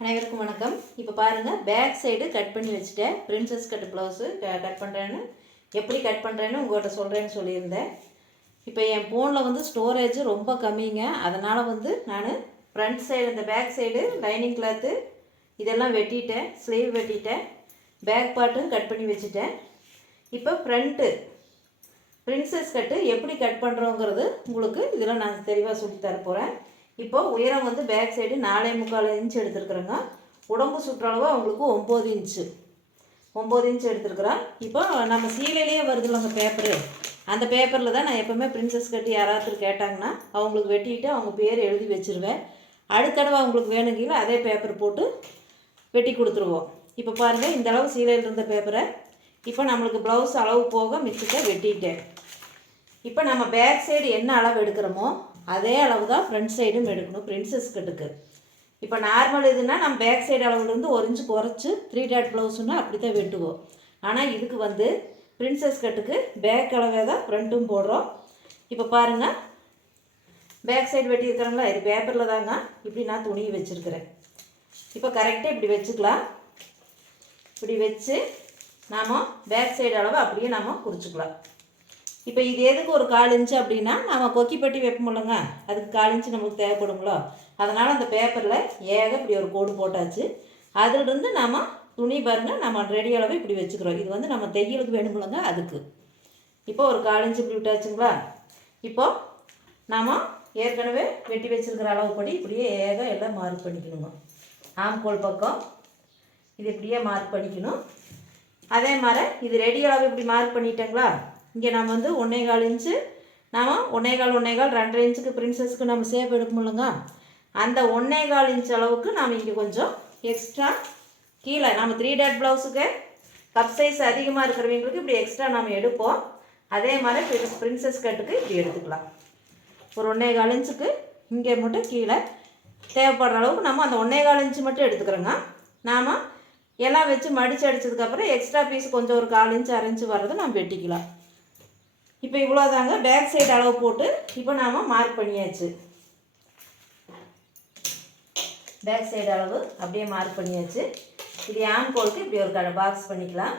அனைவருக்கும் வணக்கம். இப்போ பாருங்கள், பேக் சைடு கட் பண்ணி வச்சுட்டேன். பிரின்சஸ் கட் ப்ளவுஸு கட் பண்ணுறேன்னு எப்படி கட் பண்ணுறேன்னு உங்கள்கிட்ட சொல்கிறேன்னு சொல்லியிருந்தேன். இப்போ என் ஃபோனில் வந்து ஸ்டோரேஜ் ரொம்ப கம்மிங்க. அதனால் வந்து நான் ஃப்ரண்ட் சைடு இந்த பேக் சைடு லைனிங் கிளாத்து இதெல்லாம் வெட்டிட்டேன், ஸ்லீவ் வெட்டிட்டேன், பேக் பார்ட்டும் கட் பண்ணி வச்சுட்டேன். இப்போ ஃப்ரண்ட்டு பிரின்சஸ் கட்டு எப்படி கட் பண்ணுறோங்கிறது உங்களுக்கு இதில் நான் தெளிவாக சொல்லி தர போகிறேன். இப்போ உயரம் வந்து பேக் சைடு 4.25 இன்ச் எடுத்துருக்குறேங்க. உடம்பு சுற்றளவு அவங்களுக்கு 9 இன்ச் எடுத்துருக்குறேன். இப்போ நம்ம சீலையிலேயே வருதுல்லங்க பேப்பரு, அந்த பேப்பரில் தான் நான் எப்போவுமே பிரின்சஸ் கட்டு யாராவது கேட்டாங்கன்னா அவங்களுக்கு வெட்டிட்டு அவங்க பேர் எழுதி வச்சுருவேன். அடுத்தடவை அவங்களுக்கு வேணுங்கில அதே பேப்பர் போட்டு வெட்டி கொடுத்துருவோம். இப்போ பாருங்கள், இந்த அளவு சீலையில் இருந்த பேப்பரை இப்போ நம்மளுக்கு ப்ளவுஸ் அளவு போக மிச்சத்தை வெட்டிட்டேன். இப்போ நம்ம பேக் சைடு என்ன அளவு எடுக்கிறோமோ அதே அளவு தான் ஃப்ரண்ட் சைடும் எடுக்கணும் பிரின்சஸ் கட்டுக்கு. இப்போ நார்மல் இதுனால் நம்ம பேக் சைடு அளவுலேருந்து 1 இன்ச்சு குறைச்சி 3 டாட் ப்ளவுஸுன்னா அப்படி தான் வெட்டுவோம். ஆனால் இதுக்கு வந்து பிரின்சஸ் கட்டுக்கு பேக் அளவே தான் ஃப்ரண்ட்டும் போடுறோம். இப்போ பாருங்கள், பேக் சைடு வெட்டியிருக்கிறோங்களா, இது பேப்பரில் தாங்க இப்படி நான் துணியை வச்சுருக்கிறேன். இப்போ கரெக்டாக இப்படி வச்சுக்கலாம். இப்படி வச்சு நாம் பேக் சைடு அளவு அப்படியே நாம் குறிச்சிக்கலாம். இப்போ இது எதுக்கு ஒரு 1/4 இன்ச்சு அப்படின்னா, நம்ம கொக்கி பட்டி வைப்போம்லங்க, அதுக்கு 1/4 இன்ச்சு நம்மளுக்கு தேவைப்படுங்களோ. அதனால் அந்த பேப்பரில் இப்படி ஒரு கோடு போட்டாச்சு. அதிலிருந்து நாம் துணி பாருங்கள், நம்ம ரெடி அளவு இப்படி வச்சுக்கிறோம். இது வந்து நம்ம தையலுக்கு வேணுமில்லங்க, அதுக்கு. இப்போ ஒரு 1/4 இன்ச்சு இப்படி விட்டாச்சுங்களா. இப்போது நாம் ஏற்கனவே வெட்டி வச்சுருக்கிற அளவுப்படி இப்படியே எல்லாம் மார்க் பண்ணிக்கணுங்க. ஆம்கோல் பக்கம் இது இப்படியே மார்க் பண்ணிக்கணும். அதே மாதிரி இது ரெடி அளவு இப்படி மார்க் பண்ணிட்டேங்களா. இங்கே நம்ம வந்து 1.25 இன்ச்சு, நாம் 1.25 2.5 இன்ச்சுக்கு பிரின்சஸ்க்கு நம்ம ஷேப் எடுக்கணும்லங்க. அந்த 1.25 இன்ச் அளவுக்கு நாம் இங்கே கொஞ்சம் எக்ஸ்ட்ரா கீழே நம்ம 3 டாட் ப்ளவுஸுக்கு கப் சைஸ் அதிகமாக இருக்கிறவங்களுக்கு இப்படி எக்ஸ்ட்ரா நாம் எடுப்போம். அதே மாதிரி பிரின்சஸ் கட்டுக்கு இப்படி எடுத்துக்கலாம். ஒரு 1.25 இன்ச்சுக்கு இங்கே மட்டும் கீழே தேவைப்படுற அளவுக்கு நம்ம அந்த 1.25 இன்ச்சு மட்டும் எடுத்துக்கிறோங்க. நாம் எல்லாம் வச்சு மடித்து அடித்ததுக்கப்புறம் எக்ஸ்ட்ரா பீஸ் கொஞ்சம் ஒரு 1/4 இன்ச்சு 1/2 இன்ச்சு வர்றது நம்ம வெட்டிக்கலாம். இப்போ இவ்வளோதாங்க பேக் சைடு அளவு போட்டு இப்போ நாம் மார்க் பண்ணியாச்சு. பேக் சைடு அளவு அப்படியே மார்க் பண்ணியாச்சு. இது ஆம்கோலுக்கு இப்படி ஒரு பாக்ஸ் பண்ணிக்கலாம்.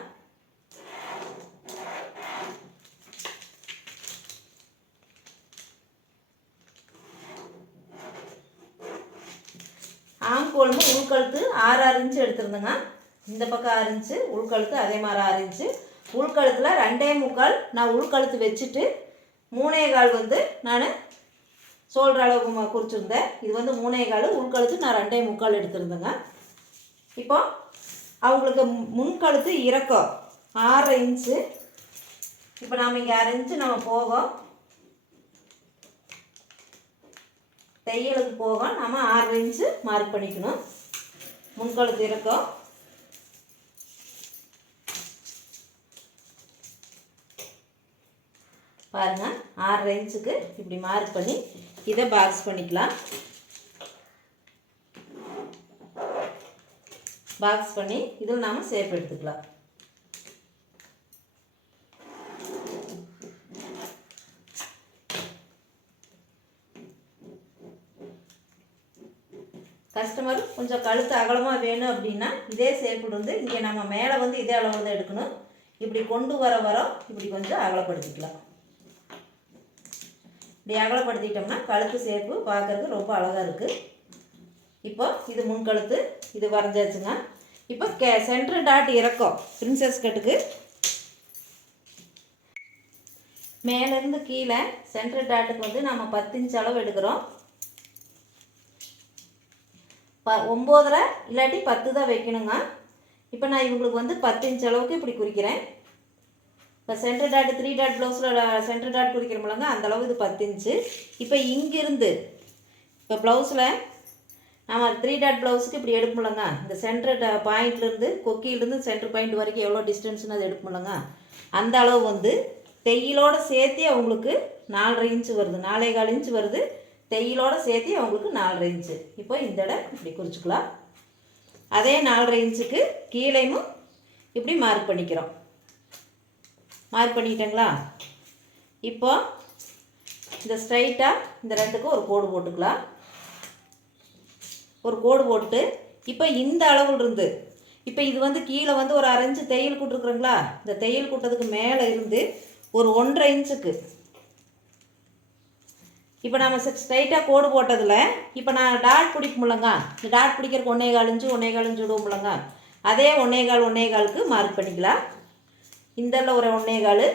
ஆம்கோல்னு உள்கழுத்து 6 இன்ச்சு எடுத்துருந்தேங்க. இந்த பக்கம் 6 இன்ச்சு, உள்கழுத்து அதே மாதிரி 6 இன்ச்சு. உள்கழுத்தில் 2.25 நான் உள்கழுத்து வச்சுட்டு 3.25 வந்து நான் சோல்டர் அளவுக்கு குறிச்சிருந்தேன். இது வந்து 3.25, உள்கழுத்து நான் 2.25 எடுத்துருந்தேங்க. இப்போ அவங்களுக்கு முன்கழுத்து இறக்கம் 6 இன்ச்சு. இப்போ நாம் இங்கே 6 இன்ச்சு நம்ம போவோம், தையலுக்கு போவோம். நம்ம 6 இன்ச்சு மார்க் பண்ணிக்கணும். முன்கழுத்து இறக்கம் பாருங்கள், 6 இன்ச்சுக்கு இப்படி மார்க் பண்ணி இதை பாக்ஸ் பண்ணிக்கலாம். பாக்ஸ் பண்ணி இதில் நாம் ஷேப் எடுத்துக்கலாம். கஸ்டமர் கொஞ்சம் கழுத்து அகலமாக வேணும் அப்படின்னா இதே ஷேப்பு வந்து இங்கே நம்ம மேலே வந்து இதே அளவு தான் எடுக்கணும். இப்படி கொண்டு வர இப்படி கொஞ்சம் அகலப்படுத்திக்கலாம். இப்படி அகலப்படுத்திட்டோம்னா கழுத்து ஷேப்பு பார்க்குறதுக்கு ரொம்ப அழகாக இருக்குது. இப்போ இது முன்கழுத்து இது வரைஞ்சாச்சுங்க. இப்போ சென்டர் டாட் இறக்கம் பிரின்சஸ் கட்டுக்கு மேலேருந்து கீழே சென்டர் டாட்டுக்கு வந்து நம்ம 10 இன்ச் அளவு எடுக்கிறோம். 9.5 இல்லாட்டி 10 தான் வைக்கணுங்க. இப்போ நான் இவங்களுக்கு வந்து 10 இன்ச் அளவுக்கு இப்படி குறிக்கிறேன். இப்போ சென்டர் டாட் 3 டாட் ப்ளவுஸில் சென்டர் டாட் குறிக்கிறோம்லங்க, அந்தளவு இது 10 இன்ச்சு. இப்போ இங்கிருந்து இப்போ ப்ளவுஸில் நம்ம 3 டாட் ப்ளவுஸுக்கு இப்படி எடுப்போம்லங்க, இந்த சென்டர் பாயிண்ட்லேருந்து கொக்கியிலேருந்து சென்டர் பாயிண்ட் வரைக்கும் எவ்வளோ டிஸ்டன்ஸ்னு அது எடுப்போம்லங்க, அந்த அளவு வந்து தையலோடு சேர்த்து அவங்களுக்கு 4.5 இன்ச்சு வருது, 4.25 இன்ச்சு வருது. தையலோடு சேர்த்து அவங்களுக்கு 4.5 இன்ச்சு. இப்போ இந்த இடம் இப்படி குறிச்சிக்கலாம். அதே 4.5 இன்ச்சுக்கு கீழேயும் இப்படி மார்க் பண்ணிக்கிறோம். மார்க் பண்ணிட்டேங்களா. இப்போ இந்த ஸ்ட்ரைட்டாக இந்த ரெண்டுக்கும் ஒரு கோடு போட்டுக்கலாம். ஒரு கோடு போட்டு இப்போ இந்த அளவில் இருந்து இப்போ இது வந்து கீழே வந்து ஒரு 1/2 இன்ச்சு தையல் கூட்டிருக்குறோங்களா, இந்த தையல் கூட்டத்துக்கு மேலே இருந்து ஒரு 1.5 இன்ச்சுக்கு இப்போ நம்ம ஸ்ட்ரைட்டாக கோடு போட்டதில் இப்போ நான் டாட் பிடிக்கும்லங்க, இந்த டாட் பிடிக்கிறதுக்கு 1.25 இன்ச்சு 1.25 இன்ச்சு விடுவோம்லங்க, அதே 1.25க்கு மார்க் பண்ணிக்கலாம். இந்தல ஒரு 1.25,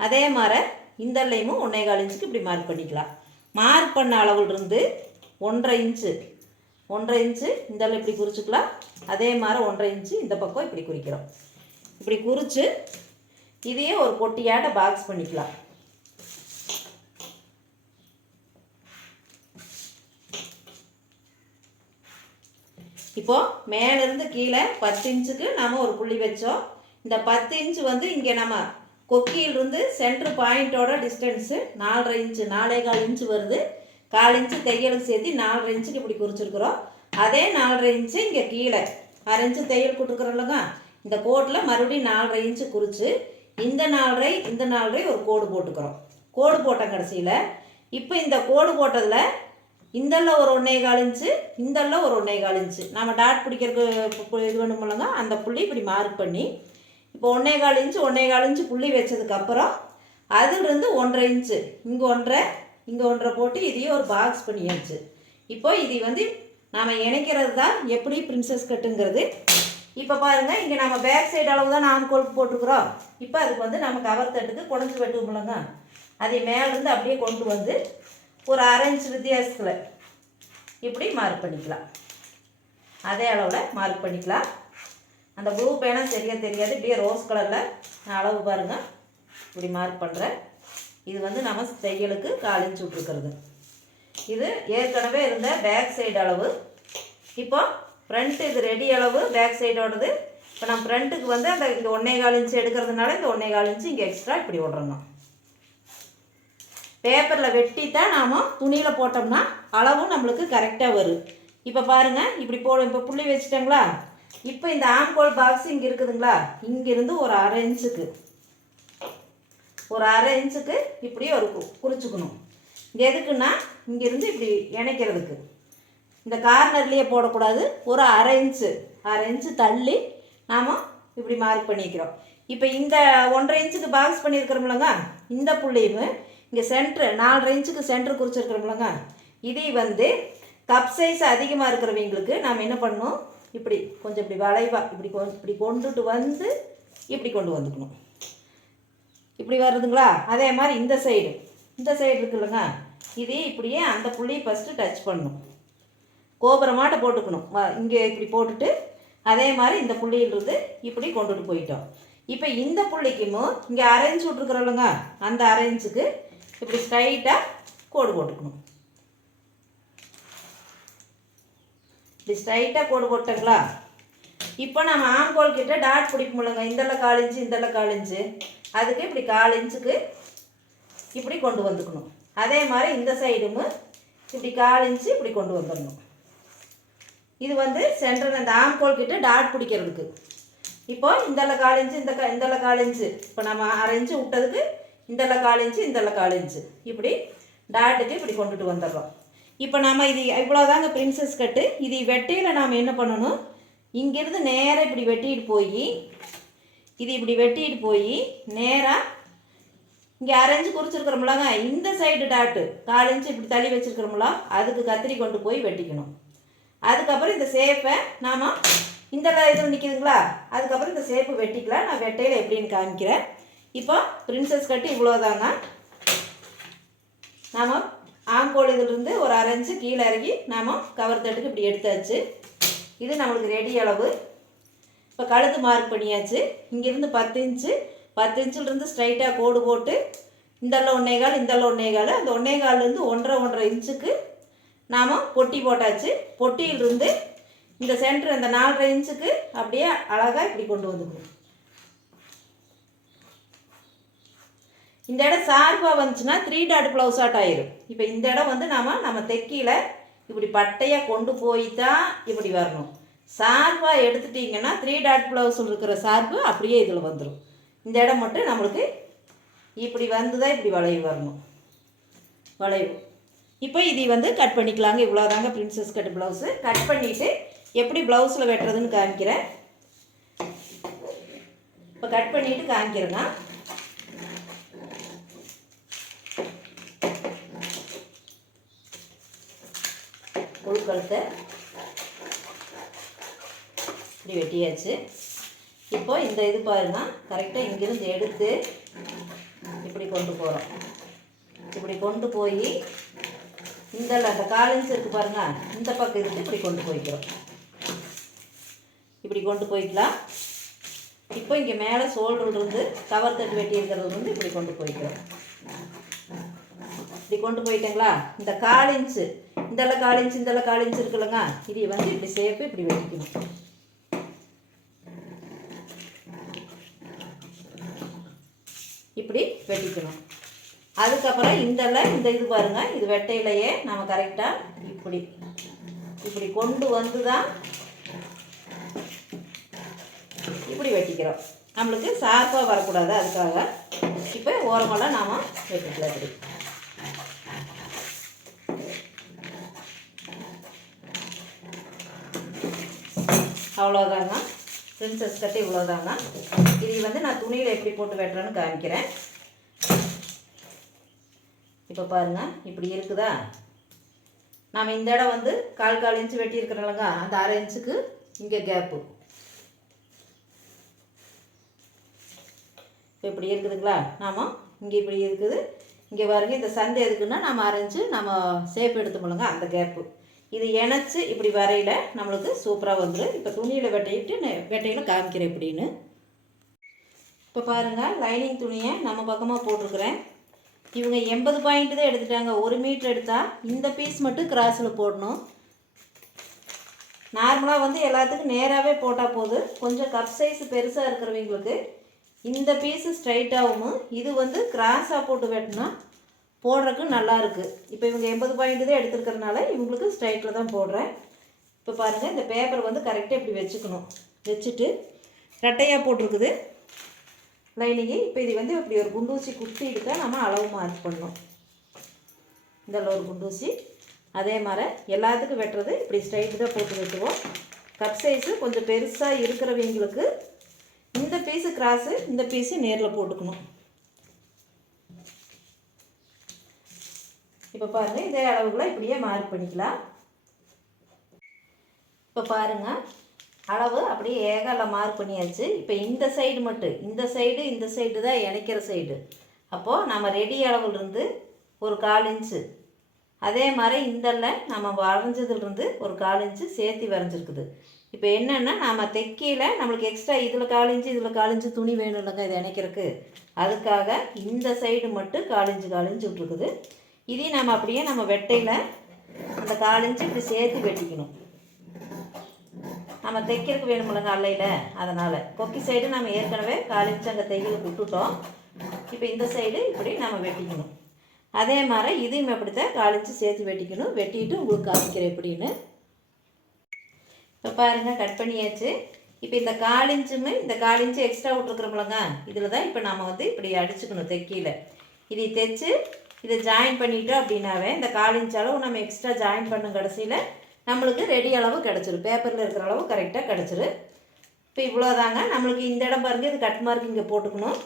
அதே மாதிரி இந்தல்லையும் 1.25 இன்ச்சுக்கு இப்படி மார்க் பண்ணிக்கலாம். மார்க் பண்ண அளவில் இருந்து 1.5 இன்ச்சு இந்தல இப்படி குறிச்சிக்கலாம். அதே மாதிரி 1.5 இன்ச்சு இந்த பக்கம் இப்படி குறிக்கிறோம். இப்படி குறித்து இதையே ஒரு பொட்டியாட்ட பாக்ஸ் பண்ணிக்கலாம். இப்போது மேலேருந்து கீழே 10 இன்ச்சுக்கு நாம் ஒரு புள்ளி வச்சோம். இந்த 10 இன்ச்சு வந்து இங்கே நம்ம கொக்கியிலிருந்து சென்ட்ரு பாயிண்ட்டோட டிஸ்டன்ஸு 4.5 இன்ச்சு 4.25 இன்ச்சு வருது. 1/4 இன்ச்சு தையலுக்கு சேர்த்து 4.5 இன்ச்சுக்கு இப்படி குறிச்சிருக்கிறோம். அதே 4.5 இன்ச்சு இங்கே கீழே 1/2 இன்ச்சு தையல் கொடுத்துக்கிறோம்லங்க, இந்த கோட்டில் மறுபடியும் 4.5 இன்ச்சு குறித்து இந்த 4.5 ஒரு கோடு போட்டுக்கிறோம். கோடு போட்ட கடைசியில் இப்போ இந்த கோடு போட்டதில் இந்தல்ல ஒரு 1.25 இன்ச்சு இந்தல்ல ஒரு 1.25 இன்ச்சு நம்ம டாட் பிடிக்கிறதுக்கு இது பண்ணும்போலங்க, அந்த புள்ளி இப்படி மார்க் பண்ணி இப்போ 1.25 இன்ச்சு புள்ளி வச்சதுக்கப்புறம் அதுலேருந்து 1.5 இன்ச்சு இங்கே 1.5 போட்டு இதையும் ஒரு பாக்ஸ் பண்ணியாச்சு. இப்போ இது வந்து நாம் இணைக்கிறது தான் எப்படி பிரின்சஸ் கட்டுங்கிறது. இப்போ பாருங்கள், இங்கே நம்ம பேக் சைடு அளவு தான் நாம் கொழுப்பு போட்டுக்கிறோம். இப்போ அதுக்கு வந்து நம்ம கவர் தட்டுக்கு குடஞ்சி வெட்டுவோம்லங்க, அதை மேலேருந்து அப்படியே கொண்டு வந்து ஒரு 1/2 இன்ச்சு வித்தியாசத்தில் இப்படி மார்க் பண்ணிக்கலாம். அதே அளவில் மார்க் பண்ணிக்கலாம். அந்த ப்ளூ பேனா சரியாக தெரியாது, இப்படியே ரோஸ் கலரில் நான் அளவு பாருங்கள் இப்படி மார்க் பண்ணுறேன். இது வந்து நம்ம தையலுக்கு 1/4 இன்ச்சு விட்ருக்கிறது. இது ஏற்கனவே இருந்த பேக் சைடு அளவு. இப்போ ஃப்ரண்ட்டு இது ரெடி அளவு பேக் சைடோடது. இப்போ நம்ம ஃப்ரண்ட்டுக்கு வந்து அந்த இங்கே 1.25 இன்ச்சு எடுக்கிறதுனால இந்த 1.25 இன்ச்சு இங்கே எக்ஸ்ட்ரா இப்படி விட்றணும். பேப்பரில் வெட்டி தான் நாம் துணியில் போட்டோம்னா அளவும் நம்மளுக்கு கரெக்டாக வரும். இப்போ பாருங்கள், இப்படி இப்போ புள்ளி வச்சுட்டோங்களா. இப்போ இந்த ஆம்கோல் பாக்ஸ் இங்கே இருக்குதுங்களா, இங்கேருந்து ஒரு 1/2 இன்ச்சுக்கு இப்படி ஒரு குறிச்சிக்கணும். இங்கே எதுக்குன்னா இங்கேருந்து இப்படி இணைக்கிறதுக்கு இந்த கார்னர்லேயே போடக்கூடாது. ஒரு 1/2 இன்ச்சு தள்ளி நாம் இப்படி மார்க் பண்ணிக்கிறோம். இப்போ இந்த 1.5 இன்ச்சுக்கு பாக்ஸ் பண்ணியிருக்கிறோம்லங்க, இந்த புள்ளியும் இங்கே சென்ட்ரு 4.5 இன்ச்சுக்கு சென்ட்ரு குறிச்சிருக்கிறோம்லங்க, இதை வந்து கப் சைஸ் அதிகமாக இருக்கிறவங்களுக்கு நாம் என்ன பண்ணணும், இப்படி கொஞ்சம் இப்படி வளைவாக இப்படி கொண்டுட்டு வந்து இப்படி கொண்டு வந்துக்கணும். இப்படி வருதுங்களா. அதே மாதிரி இந்த சைடு இருக்குல்லங்க, இதே இப்படியே அந்த புள்ளியை ஃபஸ்ட்டு டச் பண்ணணும். கோபுரமாட்ட போட்டுக்கணும். இங்கே இப்படி போட்டுட்டு அதே மாதிரி இந்த புள்ளியிலிருந்து இப்படி கொண்டுட்டு போயிட்டோம். இப்போ இந்த புள்ளிக்கும் இங்கே 1/2 இன்ச்சு விட்ருக்குறோம்லங்க, அந்த 1/2 இன்ச்சுக்கு இப்படி ஸ்ட்ரைட்டாக கோடு போட்டுக்கணும். இப்படி ஸ்ட்ரைட்டாக கோடு போட்டங்களா. இப்போ நம்ம ஆம்கோல் கிட்ட டாட் பிடிக்கும்லங்க, இந்தல 1/4 இன்ச்சு இந்தல 1/4 இன்ச்சு, அதுக்கு இப்படி 1/4 இன்ச்சுக்கு இப்படி கொண்டு வந்துக்கணும். அதே மாதிரி இந்த சைடும் இப்படி 1/4 இன்ச்சு இப்படி கொண்டு வந்துடணும். இது வந்து சென்டரில் இந்த ஆம்கோல் கிட்ட டாட் பிடிக்கிறதுக்கு. இப்போ இந்தல 1/4 இன்ச்சு இந்தல 1/4 இன்ச்சு, இப்போ நம்ம 1/2 இன்ச்சு விட்டதுக்கு இந்தல 1/4 இன்ச்சு இந்தல 1/4 இன்ச்சு இப்படி டாட்டுக்கு இப்படி கொண்டுட்டு வந்துடுறோம். இப்போ நம்ம இது இவ்வளோதாங்க பிரின்சஸ் கட்டு. இது வெட்டையில் நாம் என்ன பண்ணணும், இங்கேருந்து நேராக இப்படி வெட்டிட்டு போய் நேராக இங்கே 1/2 இன்ச்சு குறிச்சிருக்கிறோம்லங்க, இந்த சைடு டாட்டு 1/4 இன்ச்சு இப்படி தள்ளி வச்சுருக்கிறோம்ல, அதுக்கு கத்திரி கொண்டு போய் வெட்டிக்கணும். அதுக்கப்புறம் இந்த சேப்பை நாம் இந்த இது நிற்கிதுங்களா, அதுக்கப்புறம் இந்த சேப்பு வெட்டிக்கலாம். நான் வெட்டையில் எப்படின்னு காமிக்கிறேன். இப்போ பிரின்சஸ் கட்டு இவ்வளோதாங்க. நாம் ஆம்கோல் இதிலிருந்து ஒரு 1/2 இன்ச்சு கீழே இறங்கி நாம் கவர் தட்டுக்கு இப்படி எடுத்தாச்சு. இது நம்மளுக்கு ரெடி அளவு. இப்போ கழுத்து மார்க் பண்ணியாச்சு. இங்கேருந்து 10 இன்ச்சிலிருந்து ஸ்ட்ரைட்டாக கோடு போட்டு இந்தல்ல 1.25 இந்தல்ல 1.25, அந்த 1.25லேருந்து 1.5 இன்ச்சுக்கு நாம் பொட்டி போட்டாச்சு. பொட்டியிலிருந்து இந்த சென்டர் இந்த 4.5 இன்ச்சுக்கு அப்படியே அழகாக இப்படி கொண்டு வந்துக்கணும். இந்த இடம் ஷார்ப்பாக வந்துச்சுன்னா 3 டாட் ப்ளவுஸ் ஆட் ஆயிரும். இப்போ இந்த இடம் வந்து நம்ம தெக்கியில் இப்படி பட்டையாக கொண்டு போய் தான் இப்படி வரணும். ஷார்ப்பாக எடுத்துட்டிங்கன்னா 3 டாட் ப்ளவுஸில் இருக்கிற ஷார்ப்பு அப்படியே இதில் வந்துடும். இந்த இடம் மட்டும் நம்மளுக்கு இப்படி வந்து தான் இப்படி வளைவு வரணும். வளைவு இப்போ இதை வந்து கட் பண்ணிக்கலாங்க. இவ்வளோதாங்க பிரின்சஸ் கட் ப்ளவுஸு. கட் பண்ணிவிட்டு எப்படி ப்ளவுஸில் வெட்டுறதுன்னு காமிக்கிறேன். இப்போ கட் பண்ணிவிட்டு காமிக்கிறேங்க. உள்கழுத்தை இப்படி வெட்டியாச்சு. இப்போ இந்த இது பாருங்க, கரெக்டாக இங்கிருந்து எடுத்து இப்படி கொண்டு போகிறோம். இப்படி கொண்டு போய் இந்த அந்த காலன்ஸ் இருக்குது பாருங்க, இந்த பக்கம் இருந்து இப்படி கொண்டு போய்க்கிறோம். இப்படி கொண்டு போய்க்கலாம். இப்போ இங்கே மேலே ஷோல்டர்லேருந்து கவர் தட்டு வெட்டி இருக்கிறதுலேருந்து இப்படி கொண்டு போய்க்கிறோம். இப்படி கொண்டு போயிட்டேங்களா. இந்த 1/4 இன்ச்சு இந்தளவு 1/4 இன்ச்சு இந்தளவு 1/4 இன்ச்சு இருக்குல்லங்க, இதை வந்து இப்படி சேஃபு இப்படி வெட்டிக்கணும். இப்படி வெட்டிக்கணும். அதுக்கப்புறம் இந்த இது பாருங்கள், இது வெட்டையிலையே நம்ம கரெக்டாக இப்படி இப்படி கொண்டு வந்து தான் இப்படி வெட்டிக்கிறோம். நம்மளுக்கு ஷார்ப்பாக வரக்கூடாது, அதுக்காக. இப்போ ஓரமெல்லாம் நாம் வெட்டிக்கலாம். இப்படி அவ்வளோதாங்க. பிரின்சஸ் கட்டு இவ்வளோதாங்க. இது வந்து நான் துணியில் எப்படி போட்டு வெட்டுறேன்னு காமிக்கிறேன். இப்போ பாருங்கள், இப்படி இருக்குதா. நாம் இந்த இடம் வந்து 1/4 இன்ச்சு வெட்டியிருக்கிறோம்லங்க, அந்த 1/2 இன்ச்சுக்கு இங்கே கேப்பு இப்படி இருக்குதுங்களா. நாம் இங்கே இப்படி இருக்குது. இங்கே பாருங்கள், இந்த சந்தை எதுக்குன்னா நம்ம 1/2 இன்ச்சு நம்ம ஷேப் எடுத்துக்கணுங்க, அந்த கேப்பு. இது இணைச்சி இப்படி வரையில் நம்மளுக்கு சூப்பராக வந்துடும். இப்போ துணியில் வெட்டையில் காமிக்கிறேன் எப்படின்னு. இப்போ பாருங்கள், லைனிங் துணியை நம்ம பக்கமாக போட்டிருக்கிறேன். இவங்க 80 பாயிண்ட் தான் எடுத்துட்டாங்க. 1 மீட்டர் எடுத்தால் இந்த பீஸ் மட்டும் கிராஸில் போடணும். நார்மலாக வந்து எல்லாத்துக்கும் நேராகவே போட்டால் போதும். கொஞ்சம் கப் சைஸ் பெருசாக இருக்கிறவங்களுக்கு இந்த பீஸு ஸ்ட்ரைட்டாகவும் இது வந்து கிராஸாக போட்டு வெட்டினா போடுறதுக்கு நல்லாயிருக்கு. இப்போ இவங்க 80 பாயிண்ட் தான் எடுத்துருக்கிறதுனால இவங்களுக்கு ஸ்ட்ரைட்டில் தான் போடுறேன். இப்போ பாருங்கள், இந்த பேப்பர் வந்து கரெக்டாக இப்படி வச்சுக்கணும். வச்சுட்டு ரெட்டையாக போட்டிருக்குது லைனிங்கு. இப்போ இது வந்து இப்படி ஒரு குண்டூசி குத்தி எடுத்தால் நம்ம அளவு மார்க் பண்ணணும். இந்த ஒரு குண்டூசி அதே மாதிரி எல்லாத்துக்கும் வெட்டுறது இப்படி ஸ்ட்ரைட்டு தான் போட்டு வெட்டுவோம். கப் சைஸு கொஞ்சம் பெருசாக இருக்கிறவங்களுக்கு இந்த பீஸு கிராஸு, இந்த பீஸு நேரில் போட்டுக்கணும். இப்போ பாருங்கள், இதே அளவுகளை இப்படியே மார்க் பண்ணிக்கலாம். இப்போ பாருங்கள், அளவு அப்படியே ஏகால மார்க் பண்ணியாச்சு. இப்போ இந்த சைடு மட்டும் இந்த சைடு தான் இணைக்கிற சைடு. அப்போது நம்ம ரெடி அளவுலேருந்து ஒரு 1/4 இன்ச்சு, அதே மாதிரி இந்தல்ல நம்ம வரைஞ்சதுலேருந்து ஒரு 1/4 இன்ச்சு சேர்த்து வரைஞ்சிருக்குது. இப்போ என்னென்னா நம்ம தைக்கையில் நம்மளுக்கு எக்ஸ்ட்ரா இதில் 1/4 இன்ச்சு இதில் 1/4 இன்ச்சு துணி வேணும் இல்லைங்க இது இணைக்கிறதுக்கு. அதுக்காக இந்த சைடு மட்டும் 1/4 இன்ச்சு விட்ருக்குது. இதையும் நம்ம அப்படியே நம்ம வெட்டையில் அந்த 1/4 இன்ச்சு இப்படி சேர்த்து வெட்டிக்கணும். நம்ம தைக்கிறதுக்கு வேணும் இல்லைங்க அல்லையில், அதனால் கொக்கி சைடு நம்ம ஏற்கனவே 1/4 இன்ச்சு அங்கே தையலுக்கு விட்டுட்டோம். இப்போ இந்த சைடு இப்படி நம்ம வெட்டிக்கணும். அதே மாதிரி இதையும் எப்படித்தான் 1/4 இன்ச்சு சேர்த்து வெட்டிக்கணும். வெட்டிட்டு உங்களுக்கு காமிக்கிறேன் எப்படின்னு. இப்போ பாருங்கள், கட் பண்ணியாச்சு. இப்போ இந்த 1/4 இன்ச்சுமே இந்த 1/4 இன்ச்சு எக்ஸ்ட்ரா விட்ருக்குறோம்லங்க, இதில் தான் இப்போ நம்ம வந்து இப்படி அடிச்சுக்கணும் தைக்கையில். இதை தைச்சு இதை ஜாயின் பண்ணிட்டோம் அப்படின்னாவே இந்த 1/4 இன்ச்சு அளவு நம்ம எக்ஸ்ட்ரா ஜாயின் பண்ணும் கடைசியில் நம்மளுக்கு ரெடி அளவு கிடச்சிரும். பேப்பரில் இருக்கிற அளவு கரெக்டாக கிடச்சிரு. இப்போ இவ்வளோதாங்க. நம்மளுக்கு இந்த இடம் பாருங்கள், இது கட் மார்க் இங்கே போட்டுக்கணும்.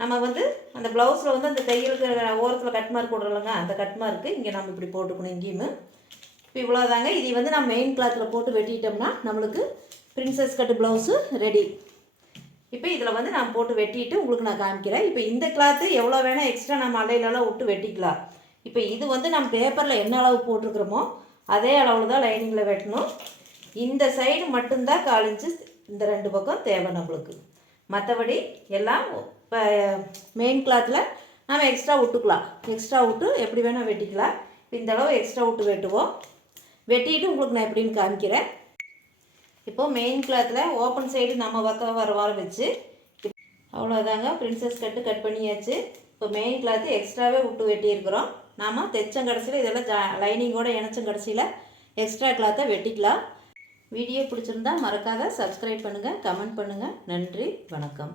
நம்ம வந்து அந்த ப்ளவுஸில் வந்து அந்த தையலுக்கு ஓரத்தில் கட் மார்க் போடுறோம்லங்க, அந்த கட் மார்க்கு இங்கே நம்ம இப்படி போட்டுக்கணும் இங்கேயுமே. இப்போ இவ்வளோதாங்க. இதை வந்து நம்ம மெயின் கிளாத்தில் போட்டு வெட்டிட்டோம்னா நம்மளுக்கு பிரின்சஸ் கட்டு ப்ளவுஸு ரெடி. இப்போ இதில் வந்து நான் போட்டு வெட்டிட்டு உங்களுக்கு நான் காமிக்கிறேன். இப்போ இந்த கிளாத்து எவ்வளோ வேணால் எக்ஸ்ட்ரா நம்ம அலையிலலாம் விட்டு வெட்டிக்கலாம். இப்போ இது வந்து நம்ம பேப்பரில் என்ன அளவு போட்டிருக்கிறோமோ அதே அளவில் தான் லைனிங்கில் வெட்டணும். இந்த சைடு மட்டும்தான் 1/4 இன்ச்சு இந்த 2 பக்கம் தேவை நம்மளுக்கு. மற்றபடி எல்லாம் இப்போ மெயின் கிளாத்தில் நம்ம எக்ஸ்ட்ரா விட்டுக்கலாம். எக்ஸ்ட்ரா விட்டு எப்படி வேணால் வெட்டிக்கலாம். இந்த அளவு எக்ஸ்ட்ரா விட்டு வெட்டுவோம். வெட்டிட்டு உங்களுக்கு நான் எப்படின்னு காமிக்கிறேன். இப்போது மெயின் கிளாத்தில் ஓப்பன் சைடு நம்ம பக்கம் வர வச்சு அவ்வளோதாங்க. பிரின்சஸ் கட் பண்ணியாச்சு. இப்போ மெயின் கிளாத்து எக்ஸ்ட்ராவே விட்டு வெட்டியிருக்கிறோம். நாம் தைச்சம் கடைசியில் இதெல்லாம் லைனிங்கோடு இணைச்சம் கடைசியில் எக்ஸ்ட்ரா கிளாத்தை வெட்டிக்கலாம். வீடியோ பிடிச்சிருந்தா மறக்காத சப்ஸ்கிரைப் பண்ணுங்கள், கமெண்ட் பண்ணுங்கள். நன்றி, வணக்கம்.